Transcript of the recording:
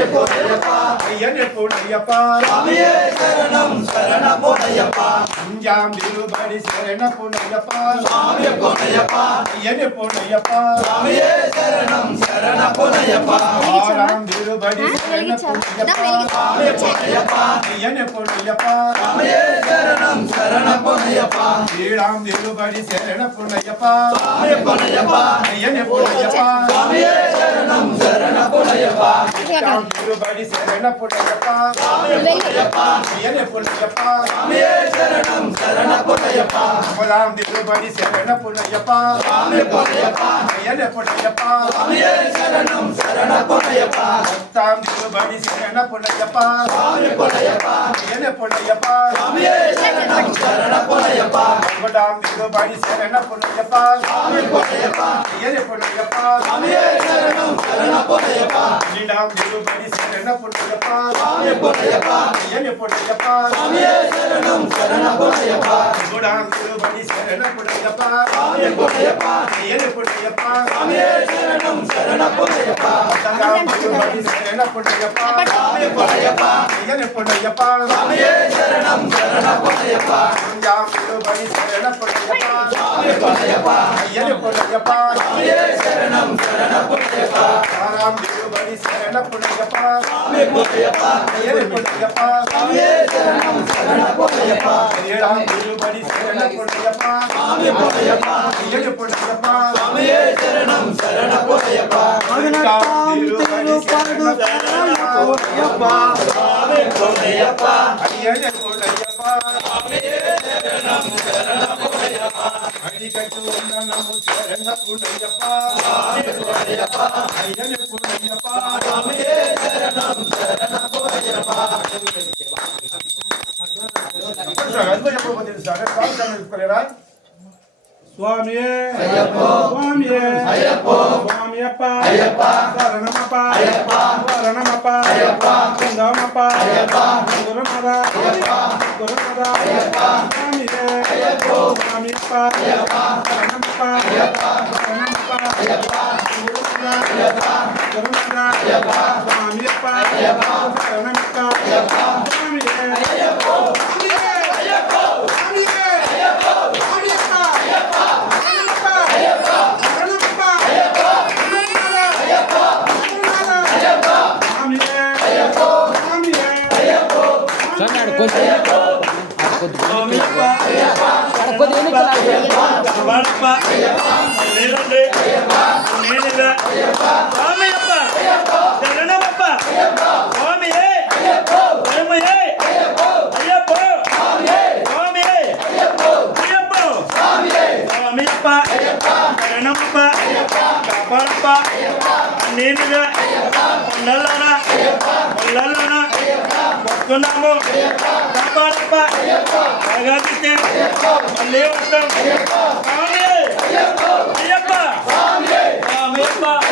ஐயனே பொன்னையப்பா சுவாமியே சரணம் சரண பொன்னையப்பா அஞ்சாம் திருபடி சரண பொன்னையப்பா சுவாமியே பொன்னையப்பா ஐயனே பொன்னையப்பா சுவாமியே சரணம் சரண பொன்னையப்பா ஆறாம் திருபடி சரண பொன்னையப்பா சுவாமியே பொன்னையப்பா ஐயனே பொன்னையப்பா சுவாமியே சரணம் சரண பொன்னையப்பா ஏழாம் திருபடி சரண பொன்னையப்பா சுவாமியே பொன்னையப்பா ஐயனே பொன்னையப்பா சுவாமியே சரணம் சரண பொன்னையப்பா எட்டாம் திருபடி சரண பொன்னையப்பா சுவாமியே பொன்னையப்பா ஐயனே பொன்னையப்பா சுவாமியே சரணம் சரண பொன்னையப்பா ஒன்பதாம் திருபடி சரண பொன்னையப்பா சுவாமியே பொன்னையப்பா ஐயனே பொன்னையப்பா சுவாமியே சரணம் சரண பொன்னையப்பா பத்தாம் திருபடி சரண பொன்னையப்பா சுவாமியே பொன்னையப்பா ஐயனே பொன்னையப்பா சுவாமியே சரணம் சரண பொன்னையப்பா ஒன்பதாம் திருபடி சரண பொன்னையப்பா சுவாமியே பொன்னையப்பா ஐயனே பொன்னையப்பா சுவாமியே சரணம் சரண பொன்னையப்பா பன்னிரண்டாம் திருபடி சரண பொன்னையப்பா சுவாமியே பொன்னையப்பா ஐயனே பொன்னையப்பா சுவாமியே சரணம் சரண பொன்னையப்பா பதிமூணாம் திருபடி சரண பொன்னையப்பா சுவாமியே பொன்னையப்பா ஐயனே பொன்னையப்பா சுவாமியே சரணம் சரண பொன்னையப்பா பத்தாம் திருபடி சரண பொன்னையப்பா சுவாமியே பொன்னையப்பா ஐயனே பொன்னையப்பா சுவாமியே சரணம் சரண பொன்னையப்பா அஞ்சாம் திருபடி சரண பொன்னையப்பா சுவாமியே பொன்னையப்பா ஐயனே பொன்னையப்பா சுவாமியே சரணம் சரண பொன்னையப்பா ஆறாம் திருபடி சரண பொன்னையப்பா சுவாமியே பொன்னையப்பா ஐயனே பொன்னையப்பா சுவாமியே சரணம் சரண பொன்னையப்பா ஏழாம் திருபடி சரண பொன்னையப்பா சுவாமியே பொன்னையப்பா ஐயனே பொன்னையப்பா சுவாமியே சரணம் சரண பொன்னையப்பா பதினெட்டாம் திருப்படி சரண பொன்னையப்பா சுவாமியே பொன்னையப்பா ஐயனே பொன்னையப்பா சுவாமியே சரணம் சரண பொன்னையப்பா அடிக்கட்டு வந்த நமு சரண பொன்னையப்பா சுவாமியே பொன்னையப்பா ஐயனே பொன்னையப்பா சுவாமியே சரணம் சரண பொன்னையப்பா சுவாமியே ஐயப்போ சுவாமியே ஐயப்போ சுவாமியப்பா ஐயப்பா சரணமப்பா ஐயப்பா சரணமப்பா ஐயப்பா சுந்தரமப்பா ஐயப்பா குருநாதா ஐயப்பா குருநாதா ஐயப்பா சுவாமியே ஐயப்போ சுவாமியப்பா ஐயப்பா சரணமப்பா ஐயப்பா சரணமப்பா ஐயப்பா குருநாதா ஐயப்பா குருநாதா ஐயப்பா சுவாமியப்பா ஐயப்பா சரணமப்பா ஐயப்பா சுவாமியே ஐயப்போ ஐயப்போ சுவாமியே ஐயப்போ சுவாமியப்பா ஐயப்பா சரணமப்பா ஐயப்பா சரணமப்பா ஐயப்பா குருநாதா ஐயப்பா குருநாதா ஐயப்பா சுவாமியே ஐயப்போ சுவாமியே ஐயப்பో சொன்னாడు కొంచెం ஐயப்போ சுவாமியப்பா కొద్ది వెనక్కి వాడప్పా లేదండి నేనిదా స్వామియప్ప శరణమప్ప స్వామియే ధర్మయే అయ్యప్ప స్వామియే అయ్యప్ప స్వామియప్ప శరణమప్ప కాపాడప్ప నేనుగా కొండల్లోన వస్తున్నాము కాపాడప్ప అగాదిస్తే మళ్ళీ వస్తాం స్వామి అయ్యప్ప స్వామి అయ్యప్ప